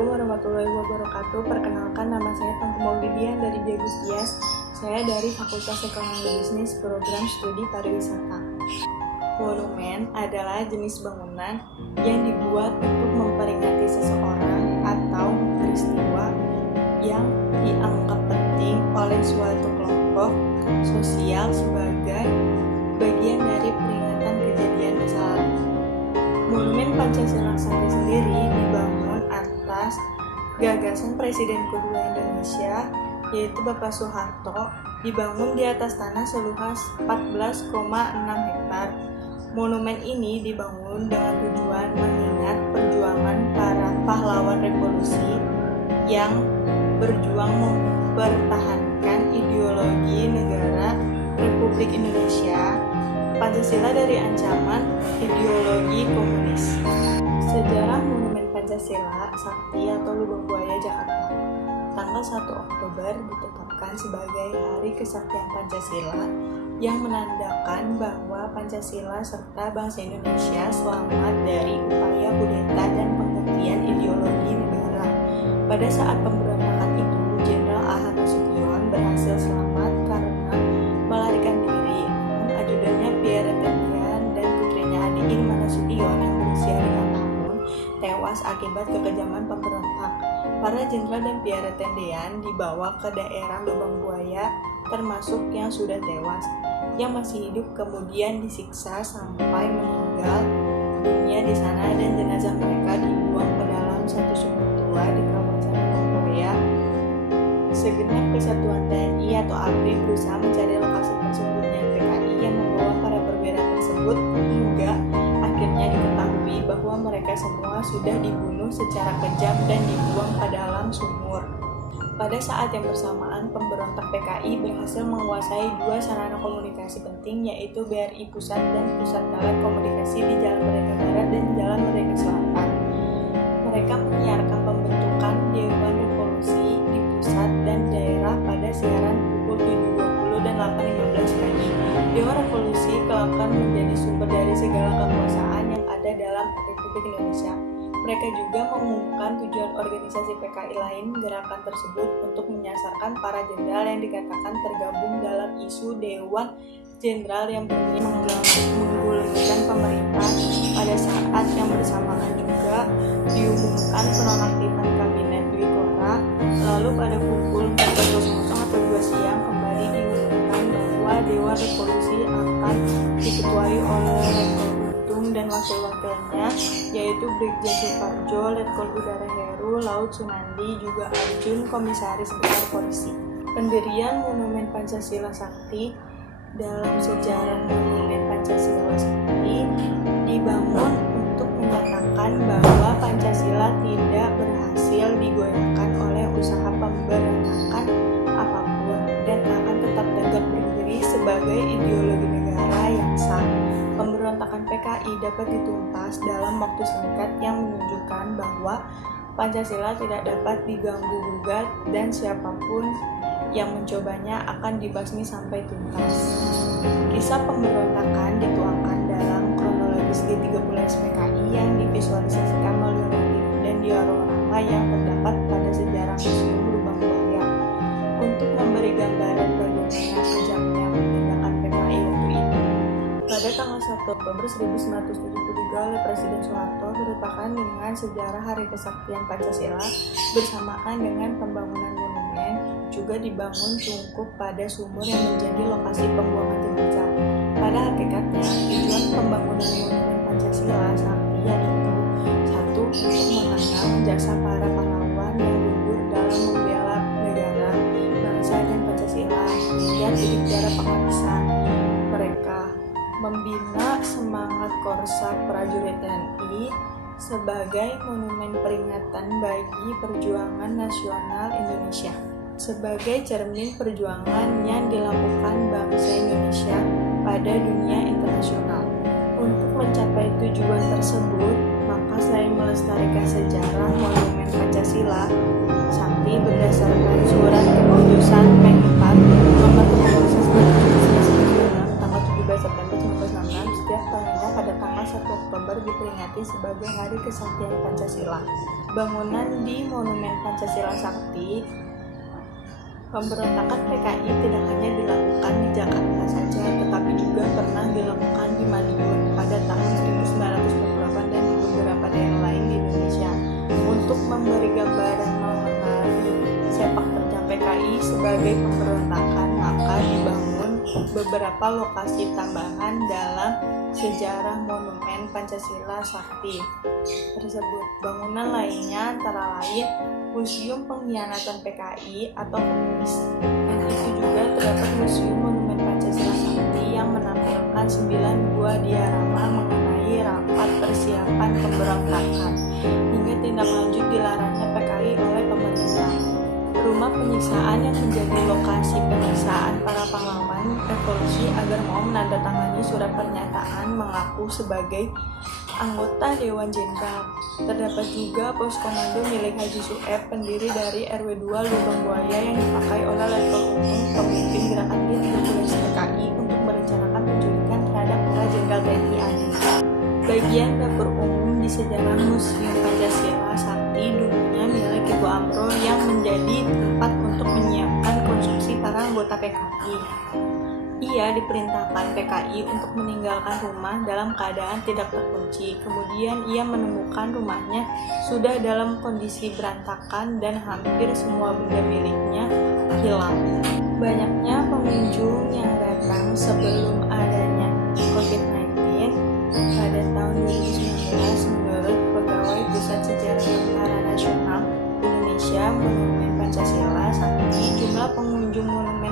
Assalamualaikum warahmatullahi wabarakatuh. Perkenalkan, nama saya Tengku Maulidian dari Jagustias. Saya dari Fakultas Ekonomi Bisnis Program Studi Pariwisata. Monumen adalah jenis bangunan yang dibuat untuk memperingati seseorang atau peristiwa yang dianggap penting oleh suatu kelompok sosial sebagai bagian dari peringatan kejadian masa lalu. Monumen Pancasila sendiri dibangun atas gagasan Presiden kedua Indonesia, yaitu Bapak Soeharto, dibangun di atas tanah seluas 14,6 hektar. Monumen ini dibangun dengan tujuan mengingat perjuangan para pahlawan revolusi yang berjuang mempertahankan ideologi negara Republik Indonesia Pancasila dari ancaman ideologi komunis. Sejarah Monumen Pancasila Sakti atau Lubang Buaya Jakarta. Tanggal 1 Oktober ditetapkan sebagai Hari Kesaktian Pancasila yang menandakan bahwa Pancasila serta bangsa Indonesia selamat dari upaya kudeta dan penggantian ideologi negara. Pada saat pemberontakan itu, Jenderal A.H. Nasution berhasil selamat karena melarikan diri. Ajudannya Pierre Tendian dan putrinya Adi Irma Nasution yang berusia 5 tahun tewas akibat kekejaman pemberontak. Para jenderal dan Pierre Tendian dibawa ke daerah Lubang Buaya, termasuk yang sudah tewas. Yang masih hidup kemudian disiksa sampai meninggal dunia di sana dan jenazah mereka dibuang ke dalam satu sumur tua di kawasan Lubang Buaya. Segenap kesatuan TNI atau ABRI berusaha mencari lokasi persembunyian PKI yang membawa para perwira tersebut hingga akhirnya diketahui bahwa mereka semua sudah dibunuh secara kejam dan dibuang ke dalam sumur. Pada saat yang bersamaan, pemberontak PKI berhasil menguasai dua sarana komunikasi penting, yaitu BRI Pusat dan Pusat Telekomunikasi di Jalan Merdeka Barat dan Jalan Merdeka Selatan. Mereka menyiarkan pembentukan Dewan Revolusi di pusat dan daerah pada siaran pukul 7.20 dan 8.15 pagi. Dewan Revolusi kelak menjadi sumber dari segala kekuasaan yang ada dalam Republik Indonesia. Mereka juga mengumumkan tujuan organisasi PKI lain gerakan tersebut untuk menyasarkan para jenderal yang dikatakan tergabung dalam isu Dewan Jenderal yang berniat menggulingkan pemerintah. Pada saat yang bersamaan juga diumumkan penonaktifan kabinet Dwi Kora. Lalu pada pukul 14.00 atau 2 siang kembali diumumkan bahwa Dewan Revolusi akan diketuai oleh Letkol Untung dan wakil-wakilnya, yaitu Brigjen Suparjo, Letkol Udara Heru, Laut Sunandi, juga Arjun, Komisaris Besar Polisi. Pendirian Monumen Pancasila Sakti. Dalam sejarah Monumen Pancasila Sakti dibangun untuk menyatakan bahwa Pancasila tidak berhasil digoyahkan oleh usaha pemberontakan apapun dan akan tetap tegak berdiri sebagai ideologi negara yang sah. Pemberontakan PKI dapat ditumpas dalam waktu singkat yang menunjukkan bahwa Pancasila tidak dapat diganggu-gugat dan siapapun yang mencobanya akan dibasmi sampai tuntas. Kisah pemberontakan dituangkan dalam kronologis G30 PKI yang divisualisasikan melalui relief dan diorama yang terdapat pada sejarah Museum Lubang Buaya. Untuk memberi gambaran bagaimana kejamnya tindakan PKI waktu itu, pada tanggal 1 Oktober 1973 oleh Presiden Soeharto merupakan dengan sejarah Hari Kesaktian Pancasila bersamaan dengan pembangunan monumen juga dibangun cungkup pada sumur yang menjadi lokasi pembuangan jenazah. Pada hakikatnya, tujuan pembangunan monumen Pancasila Sakti yaitu satu, untuk mengenang jasa para pahlawan yang gugur dalam membela negara, bangsa dan Pancasila hingga titik darah penghabisan mereka, membina semangat Korsa prajurit TNI sebagai monumen peringatan bagi perjuangan nasional Indonesia, sebagai cermin perjuangan yang dilakukan bangsa Indonesia pada dunia internasional. Untuk mencapai tujuan tersebut, maka selain melestarikan sejarah Monumen Pancasila Sakti berdasarkan Surat Keputusan Men 4 Nomor Kepengurusan tanggal 17 September 1966, setiap tahunnya pada tanggal 1 Oktober diperingati sebagai Hari Kesaktian Pancasila. bangunan di Monumen Pancasila Sakti. Pemberontakan PKI tidak hanya dilakukan di Jakarta saja, tetapi juga pernah dilakukan di Madiun pada tahun 1948 dan di beberapa daerah lain di Indonesia. Untuk memberi gambaran mengenai sepak terjang PKI sebagai pemberontakan, maka dibangun beberapa lokasi tambahan dalam sejarah Monumen Pancasila Sakti tersebut. Bangunan lainnya antara lain Museum Pengkhianatan PKI atau Komunis. Dan itu juga terdapat Museum Monumen Pancasila Sakti yang menampilkan 9 buah diorama mengenai rapat persiapan pemberontakan hingga tindak lanjut dilarangnya PKI oleh pemerintah. Rumah penyiksaan yang menjadi lokasi penyiksaan para pahlawan revolusi agar mau menandatangani surat pernyataan mengaku sebagai anggota Dewan Jenderal. Terdapat juga pos komando milik Haji Sueb, pendiri dari RW 2 Lubang Buaya, yang dipakai oleh Letkol Untung, pemimpin gerakan Liberasi PKI, untuk merencanakan penculikan terhadap para jenderal TNI AD. Bagian dapur umum di sejarah Museum Pancasila Sakti dulunya milik Ibu Amro yang menjadi tempat untuk menyiapkan konsumsi para anggota PKI. Ia diperintahkan PKI untuk meninggalkan rumah dalam keadaan tidak terkunci. Kemudian ia menemukan rumahnya sudah dalam kondisi berantakan dan hampir semua benda miliknya hilang. Banyaknya pengunjung yang datang sebelum adanya COVID-19 pada tahun 2019 menurut Pegawai Pusat Sejarah Tentara Nasional Indonesia Monumen Pancasila Sakti. Jumlah pengunjung Monumen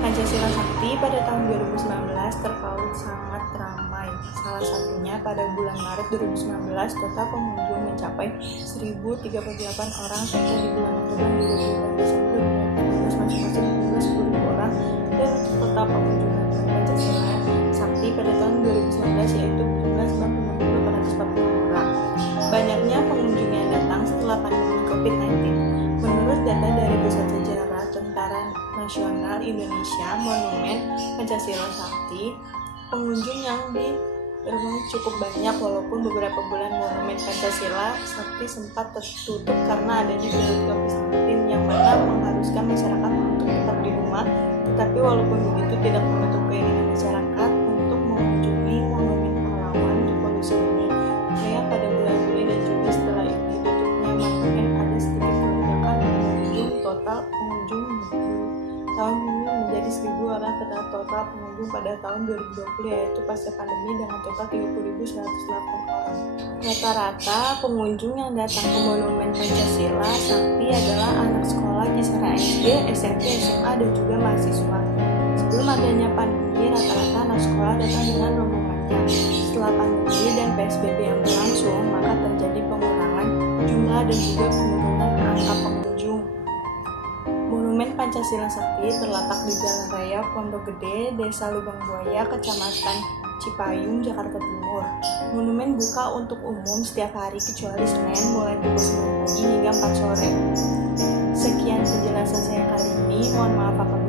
Pancasila Sakti pada tahun 2019 terpaut sangat ramai. Salah satunya pada bulan Maret 2019 total pengunjung mencapai 1.038 orang, serta di bulan Oktober 2019 masing-masing 10.000 orang, dan total pengunjung Monumen Pancasila Sakti pada tahun 2019 yaitu berjumlah 96.840 orang. Banyaknya pengunjung yang datang setelah pandemi COVID-19. Menurut data dari Pusat Sejarah Tentara Nasional Indonesia Monumen Pancasila Sakti, pengunjung yang digerbang cukup banyak, walaupun beberapa bulan Monumen Pancasila Sakti sempat tertutup karena adanya virus COVID-19 yang mana mengharuskan masyarakat untuk tetap di rumah. Tetapi walaupun begitu tidak menutup keinginan masyarakat untuk mengunjungi monumen pahlawan revolusi ini. Hingga pada bulan Juli dan Juli setelah ditutupnya monumen, ada sedikit lonjakan pengunjung. Total pengunjung tahun ini menjadi 1.000 orang terhadap total pengunjung pada tahun 2020, yaitu pasca pandemi dengan total 30.108 orang. Rata-rata pengunjung yang datang ke Monumen Pancasila Sakti adalah anak sekolah kisaran SD, SMP, SMA, dan juga mahasiswa. Sebelum adanya pandemi, rata-rata anak sekolah datang dengan rombongannya. Setelah pandemi dan PSBB yang berlangsung, maka terjadi pengurangan jumlah dan juga penurunan angka pengunjung. Monumen Pancasila Sakti terletak di Jalan Raya Pondok Gede, Desa Lubang Buaya, Kecamatan Cipayung, Jakarta Timur. Monumen buka untuk umum setiap hari kecuali Senin mulai pukul 9 pagi hingga 4 sore. Sekian penjelasan saya kali ini. Mohon maaf apabila